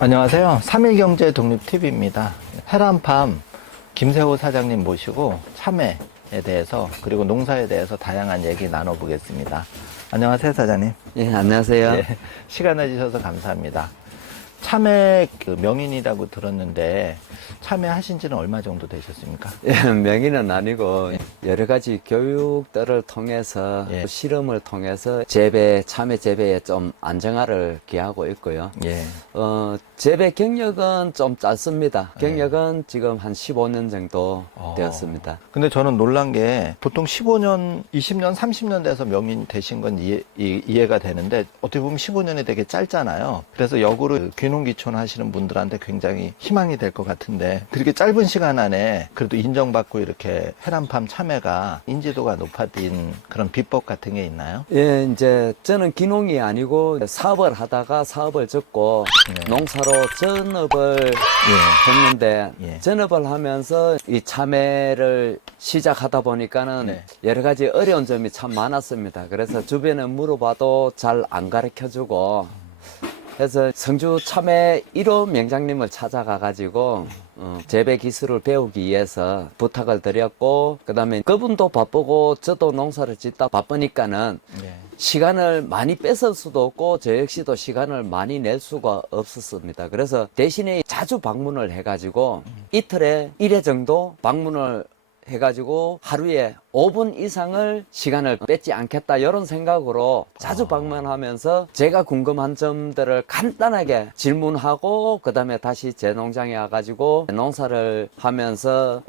안녕하세요. 3일경제 독립TV입니다. 해란팜 김세호 사장님 모시고 참외에 대해서 그리고 농사에 대해서 다양한 얘기 나눠보겠습니다. 안녕하세요, 사장님. 예, 안녕하세요. 네, 시간 내주셔서 감사합니다. 참외 명인이라고 들었는데 참외 하신 지는 얼마 정도 되셨습니까? 예, 명의는 아니고 여러 가지 교육들을 통해서 예. 실험을 통해서 참외 재배에 좀 안정화를 기하고 있고요. 예. 재배 경력은 좀 짧습니다. 경력은 지금 한 15년 정도 되었습니다. 근데 저는 놀란 게 보통 15년, 20년, 30년 돼서 명인 되신 건 이해가 되는데 어떻게 보면 15년이 되게 짧잖아요. 그래서 역으로 귀농귀촌 하시는 분들한테 굉장히 희망이 될 것 같은데 그렇게 짧은 시간 안에 그래도 인정받고 이렇게 해란팜 참외가 인지도가 높아진 그런 비법 같은 게 있나요? 예, 이제 저는 귀농이 아니고 사업을 하다가 사업을 접고 농사로 전업을 했는데 예. 전업을 하면서 이 참외를 시작하다 보니까는 네. 여러 가지 어려운 점이 참 많았습니다. 그래서 주변에 물어봐도 잘 안 가르쳐 주고 그래서 성주 참외 1호 명장님을 찾아가 가지고 재배 기술을 배우기 위해서 부탁을 드렸고 그다음에 그분도 바쁘고 저도 농사를 짓다 바쁘니까는 예. 시간을 많이 뺏을 수도 없고 저 역시도 시간을 많이 낼 수가 없었습니다. 그래서 대신에 자주 방문을 해가지고 이틀에 1회 정도 방문을 해가지고 하루에 5분 이상을 시간을 뺏지 않겠다 이런 생각으로 자주 방문하면서 제가 궁금한 점들을 간단하게 질문하고 그 다음에 다시 제 농장에 와가지고 농사를 하면서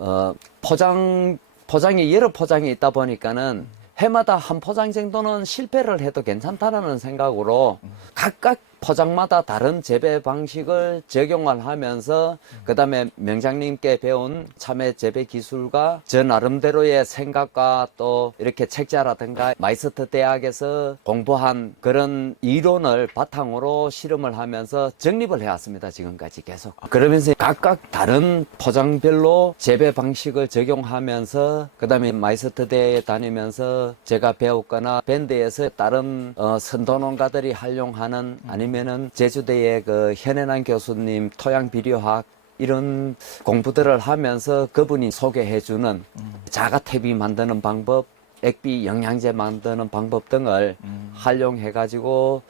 포장이 여러 포장이 있다 보니까는 해마다 한 포장 정도는 실패를 해도 괜찮다는 생각으로 각각 포장마다 다른 재배 방식을 적용을 하면서 그 다음에 명장님께 배운 참외 재배 기술과 저 나름대로의 생각과 또 이렇게 책자라든가 마이스터 대학에서 공부한 그런 이론을 바탕으로 실험을 하면서 정립을 해왔습니다. 지금까지 계속. 그러면서 각각 다른 포장별로 재배 방식을 적용하면서 그 다음에 마이스터 대회에 다니면서 제가 배웠거나 밴드에서 다른 선도농가들이 활용하는 아니면은 제주대의 그 현해남 교수님 토양 비료학 이런 공부들을 하면서 그분이 소개해주는 자가탭이 만드는 방법, 액비 영양제 만드는 방법 등을 활용해가지고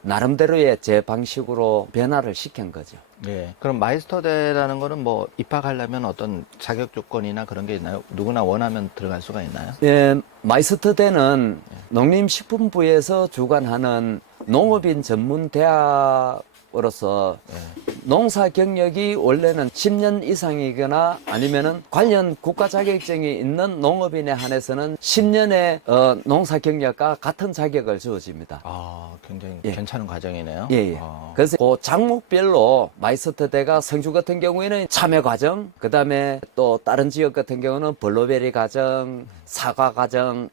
나름대로의 제 방식으로 변화를 시킨 거죠. 예. 그럼 마이스터대라는 거는 뭐 입학하려면 어떤 자격 조건이나 그런 게 있나요? 누구나 원하면 들어갈 수가 있나요? 예, 마이스터대는 농림식품부에서 주관하는 농업인 전문 대학으로서 농사 경력이 원래는 10년 이상이거나 아니면은 관련 국가 자격증이 있는 농업인에 한해서는 10년의 농사 경력과 같은 자격을 주어집니다. 아, 굉장히 예. 괜찮은 과정이네요. 예, 예. 그래서 그 장목별로 마이스터대가 성주 같은 경우에는 참외 과정, 그 다음에 또 다른 지역 같은 경우는 블루베리 과정, 사과 과정,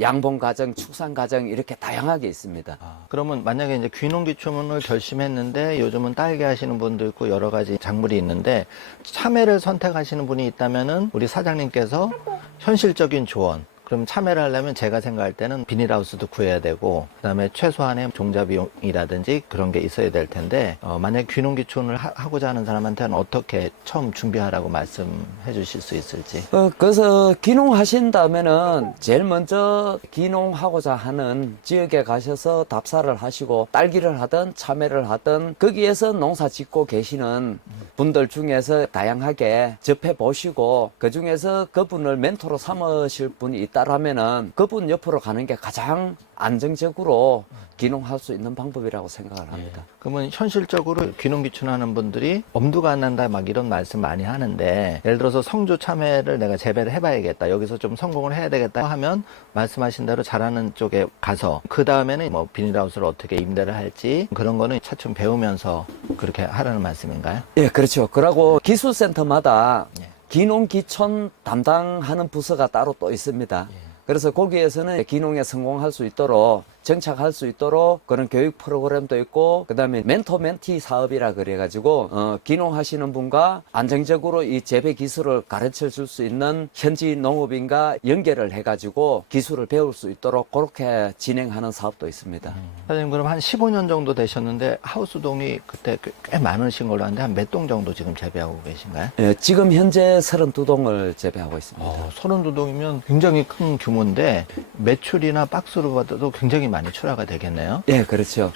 양봉 과정, 축산 과정 이렇게 다양하게 있습니다. 그러면 만약에 이제 귀농귀촌을 결심했는데 요즘은 딸기 하시는 분도 있고 여러 가지 작물이 있는데 참외를 선택하시는 분이 있다면은 우리 사장님께서 현실적인 조언. 그럼 참외를 하려면 제가 생각할 때는 비닐하우스도 구해야 되고 그다음에 최소한의 종자 비용이라든지 그런 게 있어야 될 텐데 만약에 귀농귀촌을 하고자 하는 사람한테는 어떻게 처음 준비하라고 말씀해 주실 수 있을지. 그래서 귀농하신다면은 제일 먼저 귀농하고자 하는 지역에 가셔서 답사를 하시고 딸기를 하든 참외를 하든 거기에서 농사 짓고 계시는 분들 중에서 다양하게 접해 보시고 그 중에서 그분을 멘토로 삼으실 분이 있다라면은 그분 옆으로 가는 게 가장 안정적으로 귀농할 수 있는 방법이라고 생각을 합니다. 그러면 현실적으로 귀농귀촌 하는 분들이 엄두가 안 난다 막 이런 말씀 많이 하는데 예를 들어서 성주 참외를 내가 재배를 해봐야겠다 여기서 좀 성공을 해야 되겠다 하면 말씀하신 대로 잘하는 쪽에 가서 그 다음에는 뭐 비닐하우스를 어떻게 임대를 할지 그런 거는 차츰 배우면서 그렇게 하라는 말씀인가요? 예, 그렇죠. 그러고 기술센터마다 귀농귀촌 담당하는 부서가 따로 또 있습니다. 그래서 거기에서는 귀농에 성공할 수 있도록 정착할 수 있도록 그런 교육 프로그램도 있고, 그다음에 멘토 멘티 사업이라 그래가지고 귀농하시는 분과 안정적으로 이 재배 기술을 가르쳐 줄 수 있는 현지 농업인과 연결을 해가지고 기술을 배울 수 있도록 그렇게 진행하는 사업도 있습니다. 사장님 그럼 한 15년 정도 되셨는데 하우스동이 그때 꽤 많으신 걸로 아는데 한 몇 동 정도 지금 재배하고 계신가요? 예, 지금 현재 32동을 재배하고 있습니다. 32동이면 굉장히 큰 규모인데 매출이나 박스로 봐도 굉장히 많이 출하가 되겠네요. 예, 그렇죠.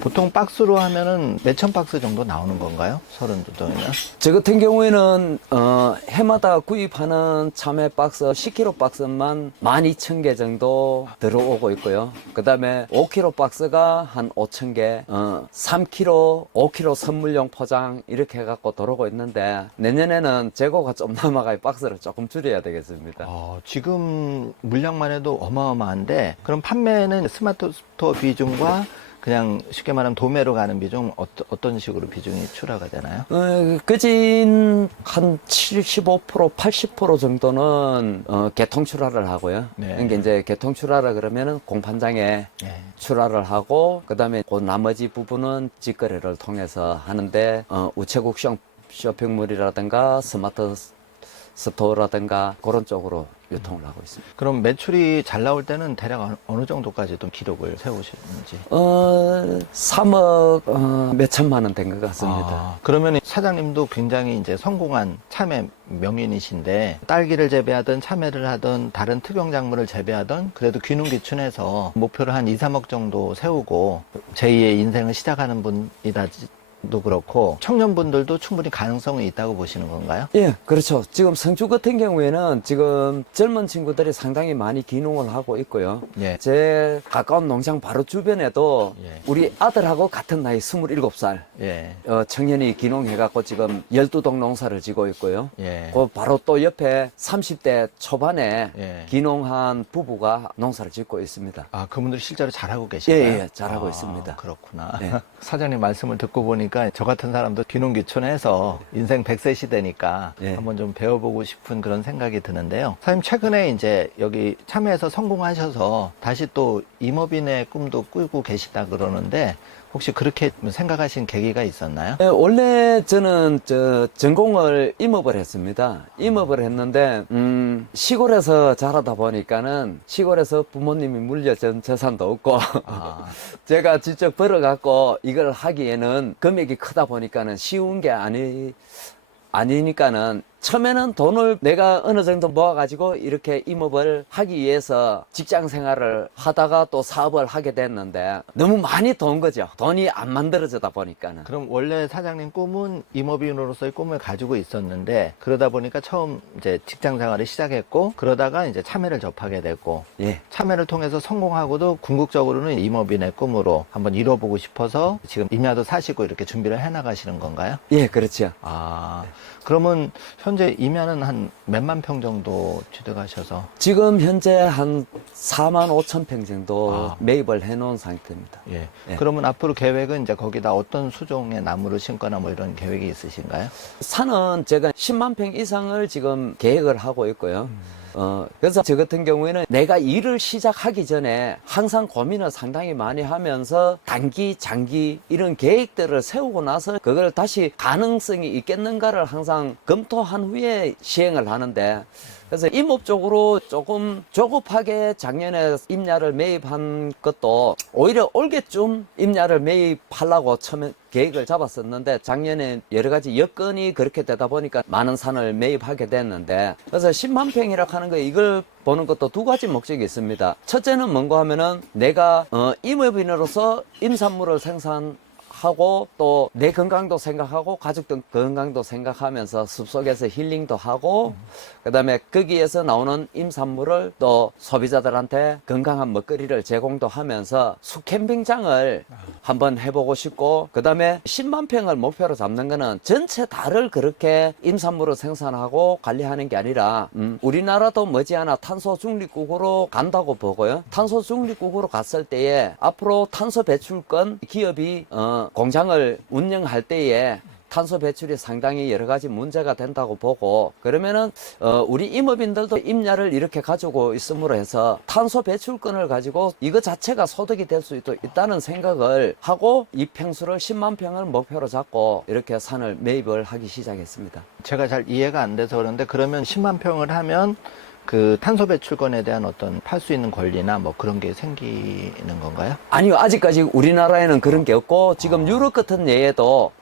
보통 박스로 하면은 몇천 박스 정도 나오는 건가요? 32동이면? 저 같은 경우에는 해마다 구입하는 참외 박스 10kg 박스만 12,000개 정도 들어오고 있고요. 그 다음에 5kg 박스가 한 5,000개, 3kg, 5kg 선물용 포장 이렇게 해갖고 들어오고 있는데 내년에는 재고가 좀 남아가요. 박스를 조금 줄여야 되겠습니다. 지금 물량만 해도 어마어마한데 그럼 판매는 스마트 스토어 비중과 그냥 쉽게 말하면 도매로 가는 비중 어떤 식으로 비중이 출하가 되나요? 그진 한 75%, 80% 정도는 개통 출하를 하고요. 네. 그러니까 이제 개통 출하라 그러면은 공판장에 네. 출하를 하고 그다음에 그 나머지 부분은 직거래를 통해서 하는데 우체국 쇼핑몰이라든가 스마트 스토어라든가 그런 쪽으로 유통을 하고 있습니다. 그럼 매출이 잘 나올 때는 대략 어느 정도까지 좀 기록을 세우시는지? 3억 몇 천만 원 된 것 같습니다. 그러면 사장님도 굉장히 이제 성공한 참외 명인이신데 딸기를 재배하든 참외를 하든 다른 특용작물을 재배하든 그래도 귀농귀촌해서 목표를 한 2, 3억 정도 세우고 제2의 인생을 시작하는 분이다 도 그렇고 청년분들도 충분히 가능성이 있다고 보시는 건가요? 예, 그렇죠. 지금 성주 같은 경우에는 지금 젊은 친구들이 상당히 많이 귀농을 하고 있고요. 예. 제 가까운 농장 바로 주변에도 예. 우리 아들하고 같은 나이 27살 예. 청년이 귀농해갖고 지금 12동 농사를 지고 있고요. 예. 그 바로 또 옆에 30대 초반에 예. 귀농한 부부가 농사를 짓고 있습니다. 그분들이 실제로 잘하고 계신가요? 예, 잘하고 있습니다. 그렇구나. 네. 사장님 말씀을 듣고 보니까 저 같은 사람도 귀농귀촌해서 인생 100세 시대니까 네. 한번 좀 배워보고 싶은 그런 생각이 드는데요. 사장님 최근에 이제 여기 참여해서 성공하셔서 다시 또 임업인의 꿈도 꾸고 계시다 그러는데 혹시 그렇게 생각하신 계기가 있었나요? 예, 원래 저는 전공을 임업을 했습니다. 임업을 했는데 시골에서 자라다 보니까는 시골에서 부모님이 물려준 재산도 없고 제가 직접 벌어갖고 이걸 하기에는 금액이 크다 보니까는 쉬운 게 아니니까는 처음에는 돈을 내가 어느 정도 모아가지고 이렇게 임업을 하기 위해서 직장 생활을 하다가 또 사업을 하게 됐는데 너무 많이 돈 거죠. 돈이 안 만들어지다 보니까는. 그럼 원래 사장님 꿈은 임업인으로서의 꿈을 가지고 있었는데 그러다 보니까 처음 이제 직장 생활을 시작했고 그러다가 이제 참외를 접하게 됐고 예. 참외를 통해서 성공하고도 궁극적으로는 임업인의 꿈으로 한번 이뤄보고 싶어서 지금 임야도 사시고 이렇게 준비를 해나가시는 건가요? 예, 그렇죠. 그러면 현재 임야는 한 몇만 평 정도 취득하셔서 지금 현재 한 4만 5천 평 정도 매입을 해놓은 상태입니다. 예. 예. 그러면 앞으로 계획은 이제 거기다 어떤 수종의 나무를 심거나 뭐 이런 계획이 있으신가요? 산은 제가 10만 평 이상을 지금 계획을 하고 있고요. 그래서 저 같은 경우에는 내가 일을 시작하기 전에 항상 고민을 상당히 많이 하면서 단기, 장기 이런 계획들을 세우고 나서 그걸 다시 가능성이 있겠는가를 항상 검토한 후에 시행을 하는데 그래서 임업 쪽으로 조금 조급하게 작년에 임야를 매입한 것도 오히려 올게쯤 임야를 매입하려고 처음에 계획을 잡았었는데 작년에 여러 가지 여건이 그렇게 되다 보니까 많은 산을 매입하게 됐는데 그래서 10만 평이라고 하는 거 이걸 보는 것도 두 가지 목적이 있습니다. 첫째는 뭔가 하면은 내가 임업인으로서 임산물을 생산하고 또 내 건강도 생각하고 가족들 건강도 생각하면서 숲속에서 힐링도 하고 그다음에 거기에서 나오는 임산물을 또 소비자들한테 건강한 먹거리를 제공도 하면서 숲캠핑장을 한번 해보고 싶고 그다음에 10만 평을 목표로 잡는 거는 전체 달을 그렇게 임산물을 생산하고 관리하는 게 아니라 우리나라도 머지않아 탄소 중립국으로 간다고 보고요. 탄소 중립국으로 갔을 때에 앞으로 탄소 배출권 기업이 공장을 운영할 때에 탄소 배출이 상당히 여러 가지 문제가 된다고 보고, 그러면은 우리 임업인들도 임야를 이렇게 가지고 있음으로 해서 탄소 배출권을 가지고 이거 자체가 소득이 될 수 있다는 생각을 하고 이 평수를 10만 평을 목표로 잡고 이렇게 산을 매입을 하기 시작했습니다. 제가 잘 이해가 안 돼서 그런데 그러면 10만 평을 하면 그 탄소 배출권에 대한 어떤 팔 수 있는 권리나 뭐 그런 게 생기는 건가요? 아니요, 아직까지 우리나라에는 그런 게 없고, 지금 유럽 같은 예에도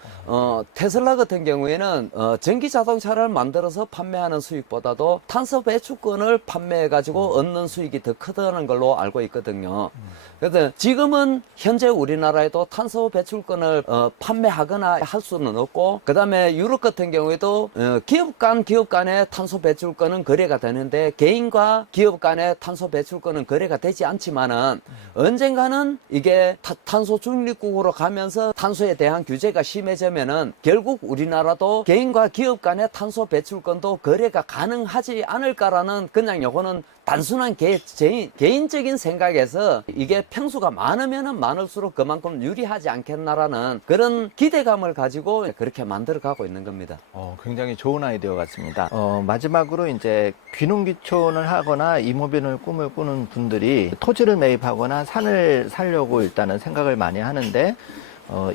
테슬라 같은 경우에는 전기 자동차를 만들어서 판매하는 수익보다도 탄소 배출권을 판매해 가지고 얻는 수익이 더 크다는 걸로 알고 있거든요. 그래서 지금은 현재 우리나라에도 탄소 배출권을 판매하거나 할 수는 없고, 그 다음에 유럽 같은 경우에도 기업 간의 탄소 배출권은 거래가 되는데 개인과 기업 간의 탄소 배출권은 거래가 되지 않지만은 언젠가는 이게 탄소 중립국으로 가면서 탄소에 대한 규제가 심해지면은 결국 우리나라도 개인과 기업 간의 탄소 배출권도 거래가 가능하지 않을까라는, 그냥 요거는 단순한 개인적인 생각에서 이게 평수가 많으면은 많을수록 그만큼 유리하지 않겠나라는 그런 기대감을 가지고 그렇게 만들어 가고 있는 겁니다. 굉장히 좋은 아이디어 같습니다. 마지막으로 이제 귀농귀촌을 하거나 임업인을 꿈을 꾸는 분들이 토지를 매입하거나 산을 살려고 일단은 생각을 많이 하는데,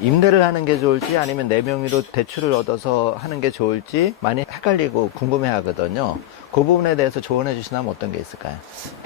임대를 하는 게 좋을지 아니면 내 명의로 대출을 얻어서 하는 게 좋을지 많이 헷갈리고 궁금해 하거든요. 그 부분에 대해서 조언해 주시면 어떤 게 있을까요?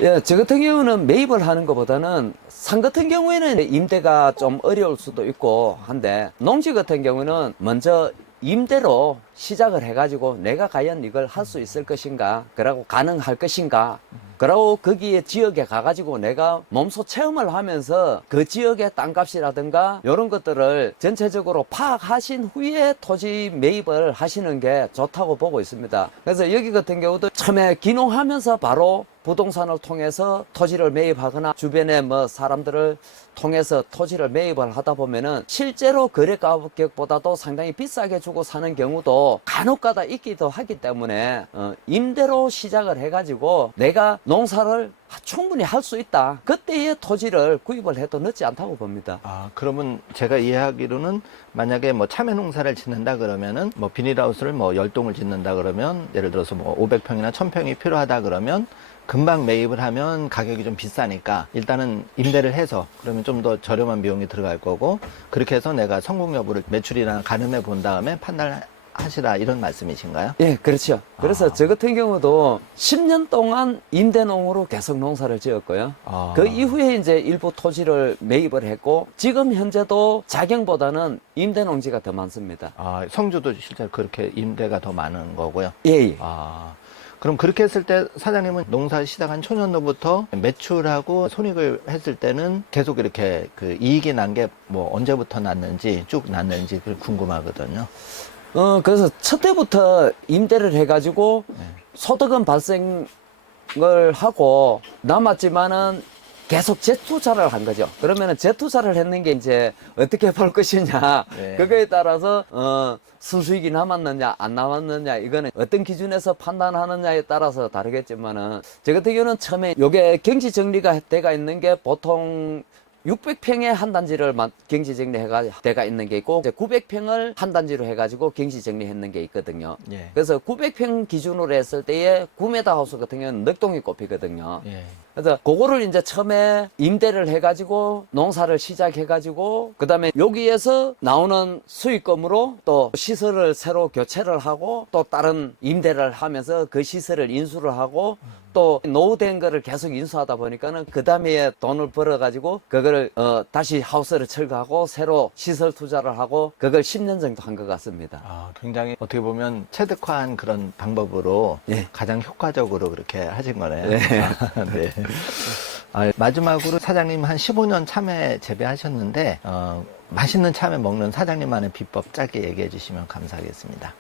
예, 저 같은 경우는 매입을 하는 것보다는 산 같은 경우에는 임대가 좀 어려울 수도 있고 한데, 농지 같은 경우는 먼저 임대로 시작을 해가지고 내가 과연 이걸 할 수 있을 것인가, 그러고 가능할 것인가, 그러고 거기에 지역에 가가지고 내가 몸소 체험을 하면서 그 지역의 땅값이라든가 이런 것들을 전체적으로 파악하신 후에 토지 매입을 하시는 게 좋다고 보고 있습니다. 그래서 여기 같은 경우도 처음에 귀농하면서 바로 부동산을 통해서 토지를 매입하거나 주변에 뭐 사람들을 통해서 토지를 매입을 하다 보면은 실제로 거래 가격보다도 상당히 비싸게 주고 사는 경우도 간혹가다 있기도 하기 때문에 임대로 시작을 해가지고 내가 농사를 충분히 할 수 있다, 그때의 토지를 구입을 해도 늦지 않다고 봅니다. 그러면 제가 이해하기로는 만약에 뭐 참외 농사를 짓는다 그러면은 뭐 비닐하우스를 뭐 10동을 짓는다 그러면 예를 들어서 뭐 500평이나 1000평이 필요하다 그러면 금방 매입을 하면 가격이 좀 비싸니까 일단은 임대를 해서 그러면 좀 더 저렴한 비용이 들어갈 거고, 그렇게 해서 내가 성공 여부를 매출이나 가늠해 본 다음에 판단하시라, 이런 말씀이신가요? 예, 그렇죠. 그래서 저 같은 경우도 10년 동안 임대농으로 계속 농사를 지었고요. 그 이후에 이제 일부 토지를 매입을 했고, 지금 현재도 자경보다는 임대농지가 더 많습니다. 성주도 실제로 그렇게 임대가 더 많은 거고요. 예. 그럼 그렇게 했을 때 사장님은 농사 시작한 초년도부터 매출하고 손익을 했을 때는 계속 이렇게 그 이익이 난 게 뭐 언제부터 났는지 쭉 났는지 궁금하거든요. 그래서 첫 해부터 임대를 해가지고 소득은 발생을 하고 남았지만은 계속 재투자를 한 거죠. 그러면은 재투자를 했는 게 이제 어떻게 볼 것이냐, 그거에 따라서 순수익이 남았느냐 안 남았느냐, 이거는 어떤 기준에서 판단하느냐에 따라서 다르겠지만은, 저 같은 경우는 처음에 요게 경지 정리가 돼가 있는 게 보통 600평에 한 단지를 경지 정리해가 돼가 있는 게 있고, 이제 900평을 한 단지로 해가지고 경지 정리했는 게 있거든요. 그래서 900평 기준으로 했을 때에 9m 하우스 같은 경우는 넉동이 꼽히거든요. 그래서 그거를 이제 처음에 임대를 해가지고 농사를 시작해가지고, 그 다음에 여기에서 나오는 수익금으로 또 시설을 새로 교체를 하고 또 다른 임대를 하면서 그 시설을 인수를 하고 또 노후된 거를 계속 인수하다 보니까는 그 다음에 돈을 벌어가지고 그거를 다시 하우스를 철거하고 새로 시설 투자를 하고 그걸 10년 정도 한 것 같습니다. 굉장히 어떻게 보면 체득화한 그런 방법으로 가장 효과적으로 그렇게 하신 거네요. 네. 마지막으로 사장님 한 15년 참외 재배하셨는데 맛있는 참외 먹는 사장님만의 비법 짧게 얘기해 주시면 감사하겠습니다.